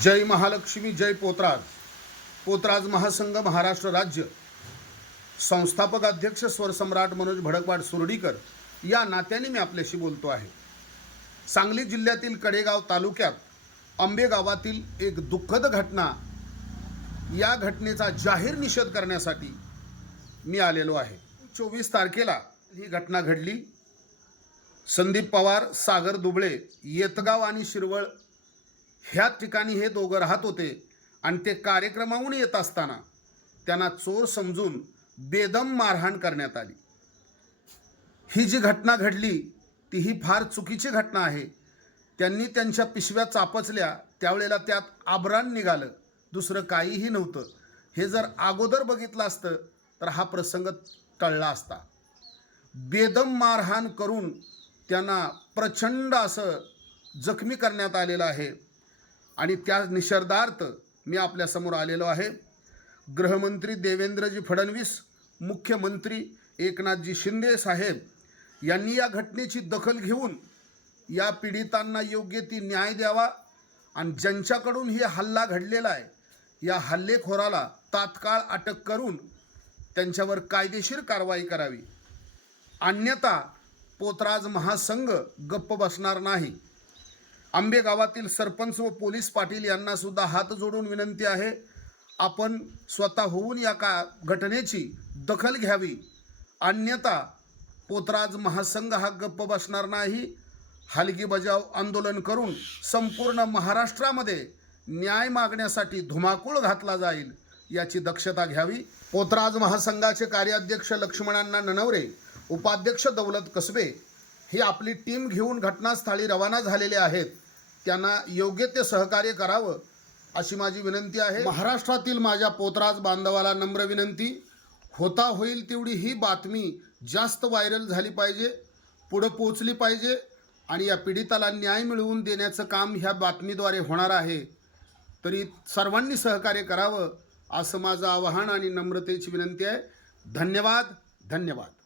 जय महालक्ष्मी जय पोतराज. पोतराज महासंघ महाराष्ट्र राज्य. संस्थापक अध्यक्ष स्वरसम्राट मनोज भडकवाड सुरडीकर या नात्याने मी आपल्याशी बोलतो आहे. सांगली जिल्ह्यातील कडेगाव तालुक्यात आंबे गावातील एक दुःखद घटना या घटनेचा जाहीर निषेध करण्यासाठी मी आलेलो आहे. चोवीस तारखेला ही घटना घडली. संदीप पवार सागर दुबळे येतगाव आणि शिरवळ ह्या ठिकाणी हे दोघं राहत होते आणि ते कार्यक्रमाहून येत असताना त्यांना चोर समजून बेदम मारहाण करण्यात आली. ही जी घटना घडली ती ही फार चुकीची घटना आहे. त्यांनी त्यांच्या पिशव्या चापचल्या त्यावेळेला त्यात आबरान निघालं. दुसरं काहीही नव्हतं. हे जर अगोदर बघितलं असतं तर हा प्रसंग टळला असता. बेदम मारहाण करून त्यांना प्रचंड असं जखमी करण्यात आलेलं आहे. आणि त्या निषेधार्थ मी आपल्यासमोर आलेलो आहे. गृहमंत्री देवेंद्रजी फडणवीस मुख्यमंत्री एकनाथजी शिंदे साहेब यांनी या घटनेची दखल घेऊन या पीडितांना योग्य ती न्याय द्यावा आणि ज्यांच्याकडून ही हल्ला घडलेला आहे या हल्लेखोराला तात्काळ अटक करून त्यांच्यावर कायदेशीर कारवाई करावी. अन्यथा पोतराज महासंघ गप्प बसणार नाही. आंबे गावातील सरपंच व पोलीस पाटील यांना सुद्धा हात जोडून विनंती आहे आपण स्वतः होऊन या का घटनेची दखल घ्यावी. अन्यथा पोतराज महासंघ हा गप्प बसणार नाही. हलगी बजाव आंदोलन करून संपूर्ण महाराष्ट्रामध्ये न्याय मागण्यासाठी धुमाकूळ घातला जाईल याची दक्षता घ्यावी. पोतराज महासंघाचे कार्याध्यक्ष लक्ष्मणांना ननवरे उपाध्यक्ष दौलत कसबे ही आपली टीम घेऊन घटनास्थळी रवाना झालेले आहेत. त्यांना योग्य ते सहकार्य करावं अशी माझी विनंती आहे. महाराष्ट्रातील माझ्या पोतराज बांधवाला नम्र विनंती. होता होईल तेवढी ही बातमी जास्त व्हायरल झाली पाहिजे पुढं पोचली पाहिजे आणि या पीडिताला न्याय मिळवून देण्याचं काम ह्या बातमीद्वारे होणार आहे. तरी सर्वांनी सहकार्य करावं असं माझं आवाहन आणि नम्रतेची विनंती आहे. धन्यवाद धन्यवाद.